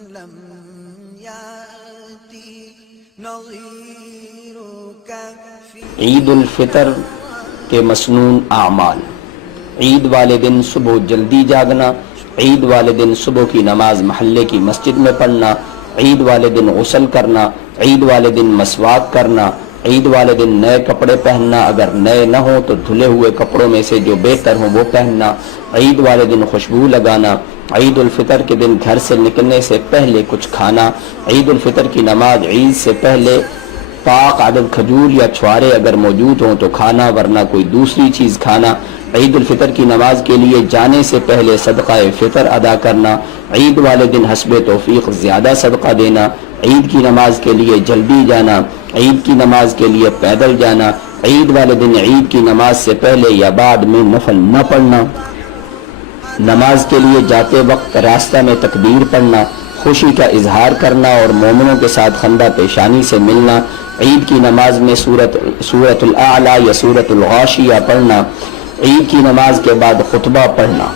لم يأتي نظيرك في عید الفطر کے مسنون اعمال۔ عید والے دن صبح جلدی جاگنا، عید والے دن صبح کی نماز محلے کی مسجد میں پڑھنا، عید والے دن غسل کرنا، عید والے دن مسواک کرنا، عید والے دن نئے کپڑے پہننا، اگر نئے نہ ہوں تو دھلے ہوئے کپڑوں میں سے جو بہتر ہوں وہ پہننا، عید والے دن خوشبو لگانا، عید الفطر کے دن گھر سے نکلنے سے پہلے کچھ کھانا، عید الفطر کی نماز عید سے پہلے پاک عدد کھجور یا چھوارے اگر موجود ہوں تو کھانا، ورنہ کوئی دوسری چیز کھانا، عید الفطر کی نماز کے لیے جانے سے پہلے صدقہ فطر ادا کرنا، عید والے دن حسب توفیق زیادہ صدقہ دینا، عید کی نماز کے لیے جلدی جانا، عید کی نماز کے لیے پیدل جانا، عید والے دن عید کی نماز سے پہلے یا بعد میں نفل نہ پڑھنا، نماز کے لیے جاتے وقت راستہ میں تکبیر پڑھنا، خوشی کا اظہار کرنا اور مومنوں کے ساتھ خندہ پیشانی سے ملنا، عید کی نماز میں سورۃ الاعلی یا سورۃ الغاشیہ پڑھنا، عید کی نماز کے بعد خطبہ پڑھنا۔